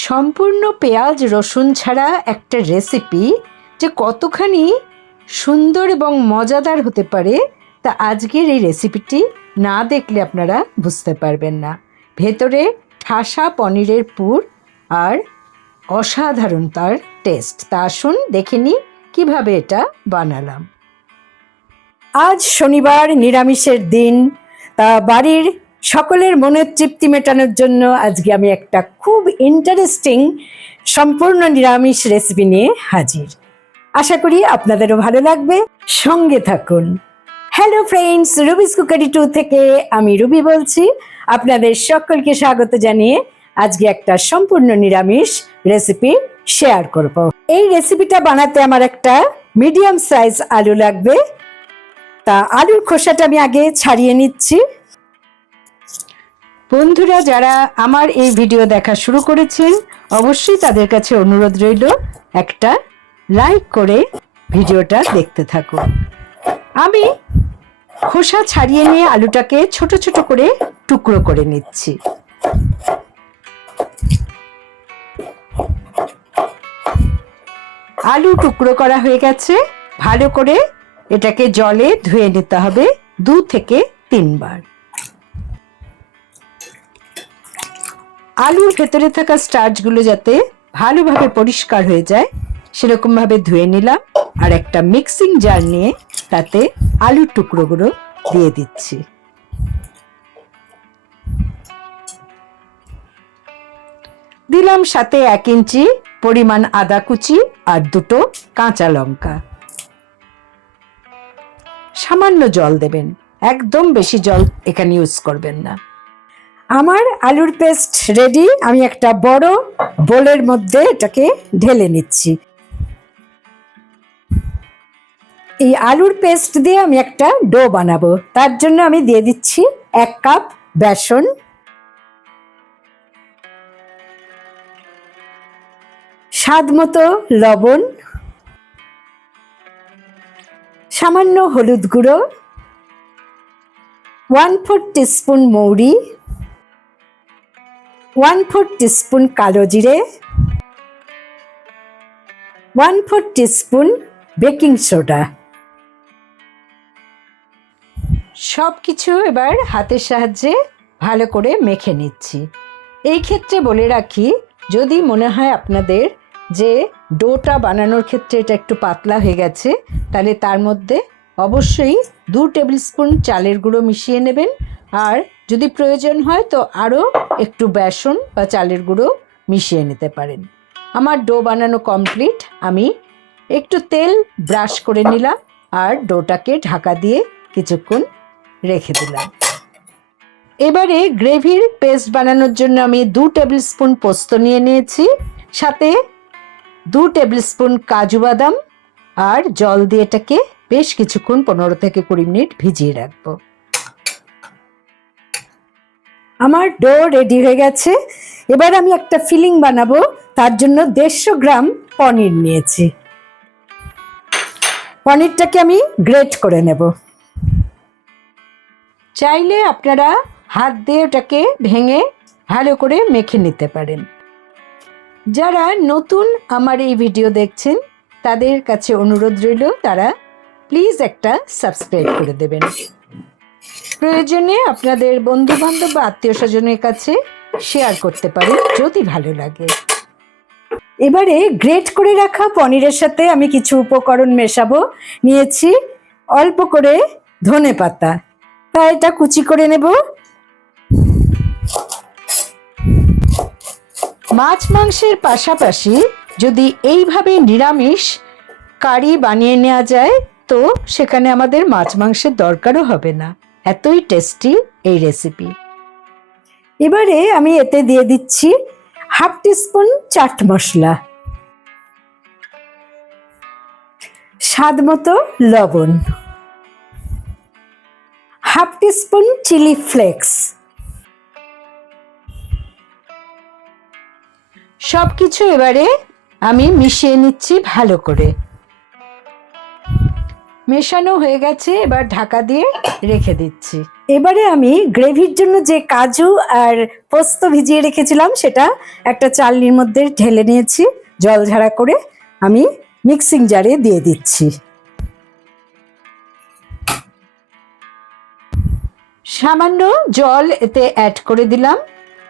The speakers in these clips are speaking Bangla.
সম্পূর্ণ পেঁয়াজ রসুন ছাড়া একটা রেসিপি যে কতখানি সুন্দর এবং মজাদার হতে পারে তা আজকের এই রেসিপিটি না দেখলে আপনারা বুঝতে পারবেন না। ভেতরে ঠাসা পনিরের পুর আর অসাধারণ তার টেস্ট। তা আসুন দেখে নিই কীভাবে এটা বানালাম। আজ শনিবার, নিরামিষের দিন, তা বাড়ির সকলের মনের তৃপ্তি মেটানোর জন্য আজকে আমি একটা খুব ইন্টারেস্টিং সম্পূর্ণ নিরামিষ রেসিপি নিয়ে হাজির। আশা করি আপনাদেরও ভালো লাগবে, সঙ্গে থাকুন। হ্যালো ফ্রেন্ডস, রুবিস কুকারি 2 থেকে আমি রুবি বলছি। আপনাদের সকলকে স্বাগত জানিয়ে আজকে একটা সম্পূর্ণ নিরামিষ রেসিপি শেয়ার করব। এই রেসিপিটা বানাতে আমার একটা মিডিয়াম সাইজ আলু লাগবে। তা আলুর খোসাটা আমি আগে ছাড়িয়ে নিচ্ছি। বন্ধুরা যারা আমার এই ভিডিও দেখা শুরু করেছেন অবশ্যই তাদের কাছে অনুরোধ রইল একটা লাইক করে ভিডিওটা দেখতে থাকুন। আমি খোসা ছাড়িয়ে নিয়ে আলুটাকে ছোট ছোট করে টুকরো করে নিচ্ছি। আলু টুকরো করা হয়ে গেছে। ভালো করে এটাকে জলে ধুয়ে নিতে হবে 2 থেকে 3 বার। আলুর ভেতরে থাকা স্টার্চগুলো যাতে ভালোভাবে পরিষ্কার হয়ে যায় সেরকম ভাবে ধুয়ে নিলাম। আর একটা মিক্সিং জার নিয়ে তাতে আলুর টুকরোগুলো দিয়ে দিচ্ছি। দিলাম সাথে 1 ইঞ্চি পরিমাণ আদা কুচি আর 2টো কাঁচা লঙ্কা। সামান্য জল দেবেন, একদম বেশি জল এখানে ইউজ করবেন না। আমার আলুর পেস্ট রেডি। আমি একটা বড় বোলের মধ্যে এটাকে ঢেলে নিচ্ছি। এই আলুর পেস্ট দিয়ে আমি একটা ডো বানাবো। তার জন্য আমি দিয়ে দিচ্ছি 1 কাপ বেসন, স্বাদ মতো লবণ, সামান্য হলুদ গুঁড়ো, 1/4 টিস্পুন মৌরি, 1/4 টিস্পুন কালো জিরে, 1/4 টিস্পুন বেকিং সোডা। সব কিছু এবার হাতের সাহায্যে ভালো করে মেখে নিচ্ছি। এই ক্ষেত্রে বলে রাখি, যদি মনে হয় আপনাদের যে ডোটা বানানোর ক্ষেত্রে এটা একটু পাতলা হয়ে গেছে তাহলে তার মধ্যে অবশ্যই 2 টেবিল স্পুন চালের গুঁড়ো মিশিয়ে নেবেন। আর যদি প্রয়োজন হয় তো আরও একটু বেসন বা চালের গুঁড়ো মিশিয়ে নিতে পারেন। আমার ডো বানানো কমপ্লিট। আমি একটু তেল ব্রাশ করে নিলাম আর ডোটাকে ঢাকা দিয়ে কিছুক্ষণ রেখে দিলাম। এবারে গ্রেভির পেস্ট বানানোর জন্য আমি 2 টেবিল স্পুন পোস্ত নিয়ে নিয়েছি, সাথে 2 টেবিল স্পুন কাজু বাদাম আর জল দিয়ে এটাকে বেশ কিছুক্ষণ 15 থেকে 20 মিনিট ভিজিয়ে রাখবো। আমার ডো রেডি হয়ে গেছে। এবার আমি একটা ফিলিং বানাবো। তার জন্য 150 গ্রাম পনির নিয়েছি। পনিরটাকে আমি গ্রেট করে নেব। চাইলে আপনারা হাত দিয়ে ওটাকে ভেঙে ভালো করে মেখে নিতে পারেন। যারা নতুন আমার এই ভিডিও দেখছেন তাদের কাছে অনুরোধ রইল তারা প্লিজ একটা সাবস্ক্রাইব করে দেবেন। প্রয়োজনে আপনাদের বন্ধু বান্ধব বা আত্মীয় স্বজনের কাছে শেয়ার করতে পারেন যদি ভালো লাগে। এবারে গ্রেট করে রাখা পনিরের সাথে আমি কিছু উপকরণ মেশাবো। নিয়েছি অল্প করে ধনেপাতা, তাই এটা কুচি করে নেব। মাছ মাংসের পাশাপাশি যদি এইভাবে নিরামিষ কারি বানিয়ে নেওয়া যায় তো সেখানে আমাদের মাছ মাংসের দরকারও হবে না, এতই টেস্টি এই রেসিপি। এবারে আমি এতে দিয়ে দিচ্ছি 1/2 টিস্পুন চাট মশলা, স্বাদ মতো লবণ, 1/2 টিস্পুন চিলি ফ্লেক্স। সবকিছু এবারে আমি মিশিয়ে নিচ্ছি ভালো করে। মেশানো হয়ে গেছে, এবার ঢাকা দিয়ে রেখে দিচ্ছি। এবারে আমি গ্রেভির জন্য যে কাজু আর পোস্ত ভিজিয়ে রেখেছিলাম সেটা একটা চালনির মধ্যে ঢেলে নিয়েছি, জল ঝাড়া করে আমি মিক্সিং জারে দিয়ে দিচ্ছি। সামান্য জল এতে অ্যাড করে দিলাম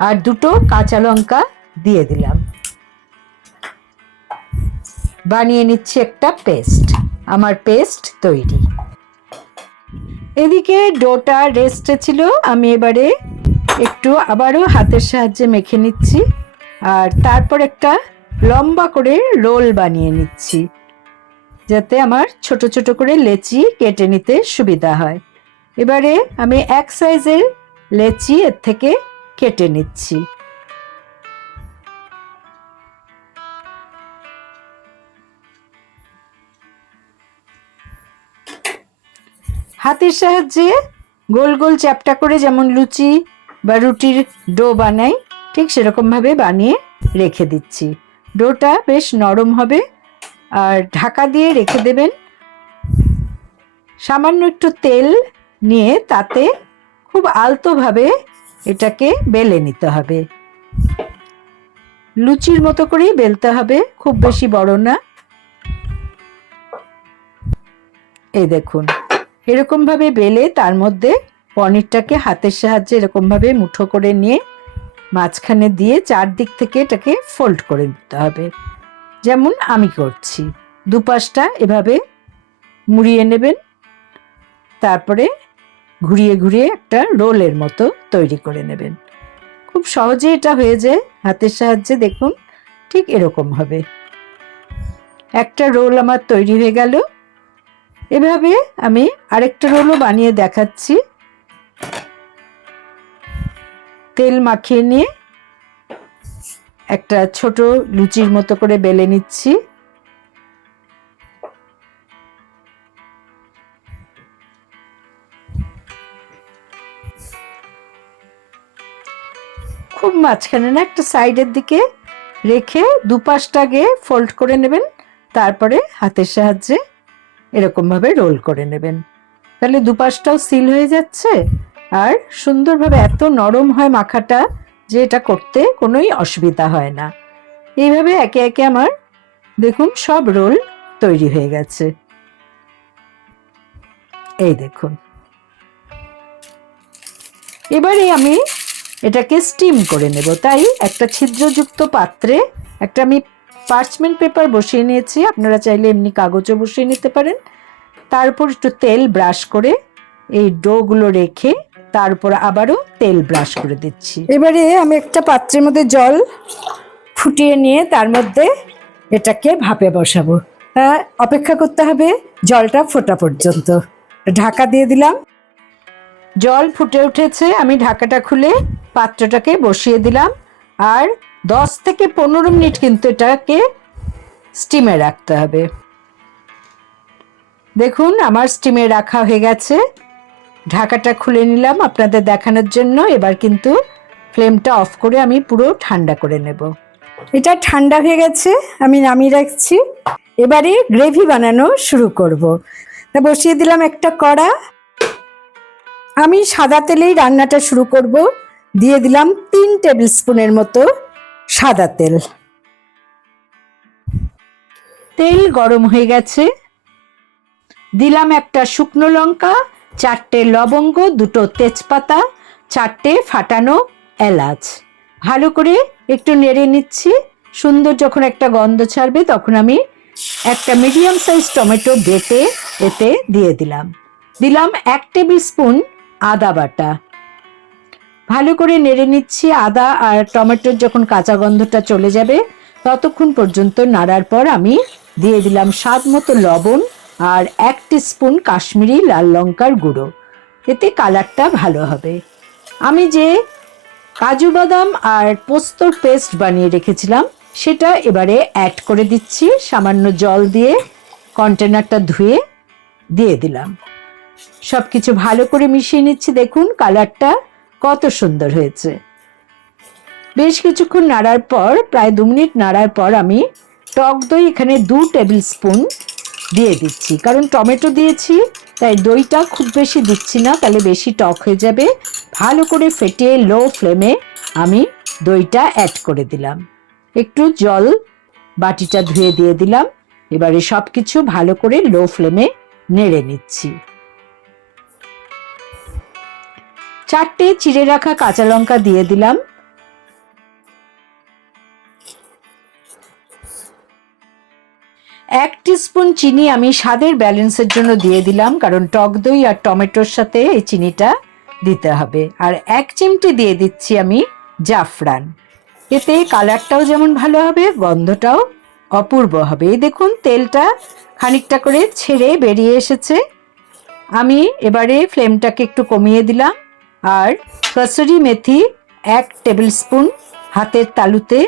আর দুটো কাঁচা লঙ্কা দিয়ে দিলাম। বানিয়ে নিচ্ছি একটা পেস্ট। আমার পেস্ট তৈরি। এদিকে ডোটা রেস্টে ছিল, আমি এবারে একটু আবারও হাতের সাহায্যে মেখে নিচ্ছি আর তারপর একটা লম্বা করে রোল বানিয়ে নিচ্ছি, যাতে আমার ছোট ছোট করে লেচি কেটে নিতে সুবিধা হয়। এবারে আমি এক সাইজের লেচি এর থেকে কেটে নিচ্ছি। হাতের সাহায্যে গোল গোল চ্যাপ্টা করে যেমন লুচি বা রুটির ডো বানাই, ঠিক সেরকমভাবে বানিয়ে রেখে দিচ্ছি। ডোটা বেশ নরম হবে আর ঢাকা দিয়ে রেখে দেবেন। সামান্য একটু তেল নিয়ে তাতে খুব আলতোভাবে এটাকে বেলে নিতে হবে। লুচির মতো করেই বেলতে হবে, খুব বেশি বড় না। এই দেখুন, এরকম ভাবে বেলে তার মধ্যে পনিরটাকে হাতের সাহায্যে এরকম ভাবে মুঠো করে নিয়ে মাঝখানে দিয়ে চারদিক থেকে এটাকে ফোল্ড করে দিতে হবে, যেমন আমি করছি। দুপাশটা এভাবে মুড়িয়ে নেবেন, তারপরে ঘুরিয়ে ঘুরিয়ে একটা রোলের মতো তৈরি করে নেবেন। খুব সহজে এটা হয়ে যায় হাতের সাহায্যে। দেখুন, ঠিক এরকম হবে। একটা রোল আমার তৈরি হয়ে গেল। এভাবে আমি আরেকটা রোলও বানিয়ে দেখাচ্ছি। তেল মাখিয়ে নিয়ে একটা ছোট লুচির মতো করে বেলে নিচ্ছি। খুব মাঝখানে না, একটা সাইডের দিকে রেখে দুপাশটাকে ফোল্ড করে নেবেন, তারপরে হাতের সাহায্যে এরকম ভাবে রোল করে নেবেন। তাহলে দুপাশটাও সিল হয়ে যাচ্ছে আর সুন্দরভাবে এত নরম হয় মাখাটা যে এটা করতে কোনোই অসুবিধা হয় না। এইভাবে একে একে আমার দেখুন সব রোল তৈরি হয়ে গেছে। এই দেখুন, এবারে আমি এটাকে স্টিম করে নেব। তাই একটা ছিদ্রযুক্ত পাত্রে একটা আমি পার্চমেন্ট পেপার বসিয়ে নিয়েছি, আপনারা চাইলে এমনি কাগজও বসিয়ে নিতে পারেন। তার উপর একটু তেল ব্রাশ করে এই ডোগুলো রেখে তার উপর আবারও তেল ব্রাশ করে দিচ্ছি। এবারে আমি একটা পাত্রের মধ্যে জল ফুটিয়ে নিয়ে তার মধ্যে এটাকে ভাপে বসাবো। অপেক্ষা করতে হবে জলটা ফোটা পর্যন্ত। ঢাকা দিয়ে দিলাম। জল ফুটে উঠেছে, আমি ঢাকাটা খুলে পাত্রটাকে বসিয়ে দিলাম আর 10 থেকে 15 মিনিট কিন্তু এটাকে স্টিমে রাখতে হবে। দেখুন আমার স্টিমে রাখা হয়ে গেছে। ঢাকাটা খুলে নিলাম আপনাদের দেখানোর জন্য। এবার কিন্তু ফ্লেমটা অফ করে আমি পুরো ঠান্ডা করে নেব। এটা ঠান্ডা হয়ে গেছে, আমি নামিয়ে রাখছি। এবারে গ্রেভি বানানো শুরু করব। তা বসিয়ে দিলাম একটা কড়া। আমি সাদা তেলেই রান্নাটা শুরু করব। দিয়ে দিলাম 3 টেবিল স্পুনের মতো সাদা তেল। তেল গরম হয়ে গেছে, দিলাম একটা শুকনো লঙ্কা, 4টে লবঙ্গ, 2টো তেজপাতা, 4টে ফাটানো এলাচ। ভালো করে একটু নেড়ে নিচ্ছি। সুন্দর যখন একটা গন্ধ ছাড়বে তখন আমি একটা মিডিয়াম সাইজ টমেটো বেটে এতে দিয়ে দিলাম। 1 টেবিল স্পুন আদা বাটা। ভালো করে নেড়ে নিচ্ছি। আদা আর টমেটোর যখন কাঁচা গন্ধটা চলে যাবে ততক্ষণ পর্যন্ত নাড়ার পর আমি দিয়ে দিলাম স্বাদ মতো লবণ আর 1 টিস্পুন কাশ্মীরি লাল লঙ্কার গুঁড়ো। এতে কালারটা ভালো হবে। আমি যে কাজু বাদাম আর পোস্তর পেস্ট বানিয়ে রেখেছিলাম সেটা এবারে অ্যাড করে দিচ্ছি। সামান্য জল দিয়ে কন্টেনারটা ধুয়ে দিয়ে দিলাম। সব কিছু ভালো করে মিশিয়ে নিচ্ছি। দেখুন কালারটা কত সুন্দর হয়েছে। বেশ কিছুক্ষণ নাড়ার পর, প্রায় 2 মিনিট নাড়ার পর আমি টক দই এখানে 2 টেবিল স্পুন দিয়ে দিচ্ছি, কারণ টমেটো দিয়েছি তাই দইটা খুব বেশি দিচ্ছি না, তাহলে বেশি টক হয়ে যাবে। ভালো করে ফেটিয়ে লো ফ্লেমে আমি দইটা অ্যাড করে দিলাম। একটু জল বাটিটা ধুয়ে দিয়ে দিলাম। এবারে সব কিছু ভালো করে লো ফ্লেমে নেড়ে নিচ্ছি। 4টে চিড়ে রাখা কাঁচা লঙ্কা দিয়ে দিলাম। এক টিস্পুন চিনি আমি স্বাদের ব্যালেন্সের জন্য দিয়ে দিলাম, কারণ টক দই আর টমেটোর সাথে এই চিনিটা দিতে হবে। আর 1 চিমটি দিয়ে দিচ্ছি আমি জাফরান, এতে কালারটাও যেমন ভালো হবে, গন্ধটাও অপূর্ব হবে। এই দেখুন তেলটা খানিকটা করে ছেড়ে বেরিয়ে এসেছে। আমি এবারে ফ্লেমটাকে একটু কমিয়ে দিলাম আর কসুরি মেথি 1 টেবিল স্পুন হাতের তালুতে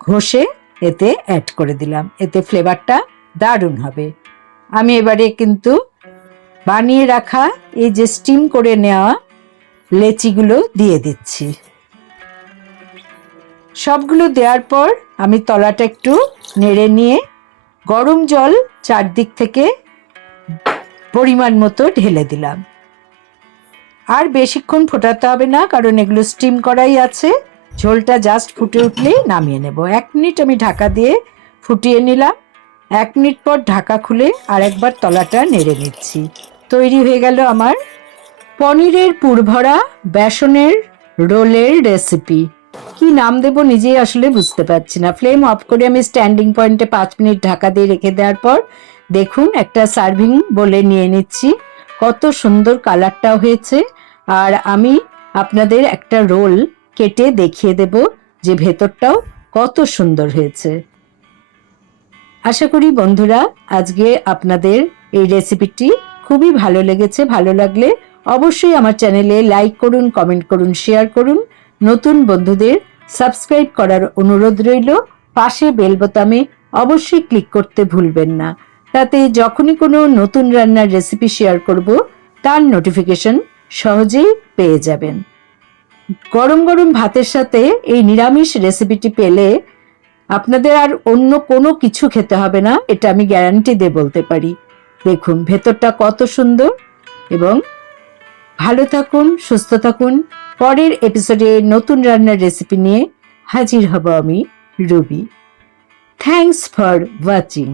ঘষে এতে অ্যাড করে দিলাম, এতে ফ্লেভারটা দারুণ হবে। আমি এবারে কিন্তু বানিয়ে রাখা এই যে স্টিম করে নেওয়া লেচিগুলো দিয়ে দিচ্ছি। সবগুলো দেওয়ার পর আমি তলাটা একটু নেড়ে নিয়ে গরম জল চারদিক থেকে পরিমাণ মতো ঢেলে দিলাম। আর বেশিক্ষণ ফোটাতে হবে না, কারণ এগুলো স্টিম করাই আছে। ঝোলটা জাস্ট ফুটে উঠলেই নামিয়ে নেব। 1 মিনিট আমি ঢাকা দিয়ে ফুটিয়ে নিলাম। 1 মিনিট পর ঢাকা খুলে আর একবার তলাটা নেড়ে নিচ্ছি। তৈরি হয়ে গেল আমার পনিরের পুরভরা বেসনের রোলের রেসিপি। কি নাম দেব নিজেই আসলে বুঝতে পারছি না। ফ্লেম অফ করে আমি স্ট্যান্ডিং পয়েন্টে 5 মিনিট ঢাকা দিয়ে রেখে দেওয়ার পর দেখুন একটা সার্ভিং বলে নিয়ে নিচ্ছি। কত সুন্দর কালারটাও হয়েছে। আর আমি আপনাদের একটা রোল কেটে দেখিয়ে দেব যে ভেতরটাও কত সুন্দর হয়েছে। আশা করি বন্ধুরা আজকে আপনাদের এই রেসিপিটি খুবই ভালো লেগেছে। ভালো লাগলে অবশ্যই আমার চ্যানেলে লাইক করুন, কমেন্ট করুন, শেয়ার করুন। নতুন বন্ধুদের সাবস্ক্রাইব করার অনুরোধ রইল। পাশে বেল বোতামে অবশ্যই ক্লিক করতে ভুলবেন না, তাতে যখনই কোনো নতুন রান্নার রেসিপি শেয়ার করব তার নোটিফিকেশন সহজেই পেয়ে যাবেন। গরম গরম ভাতের সাথে এই নিরামিষ রেসিপিটি পেলে আপনাদের আর অন্য কোনো কিছু খেতে হবে না, এটা আমি গ্যারান্টি দিয়ে বলতে পারি। দেখুন ভেতরটা কত সুন্দর। এবং ভালো থাকুন, সুস্থ থাকুন। পরের এপিসোডে নতুন রান্নার রেসিপি নিয়ে হাজির হব আমি, রুবি। Thanks for watching.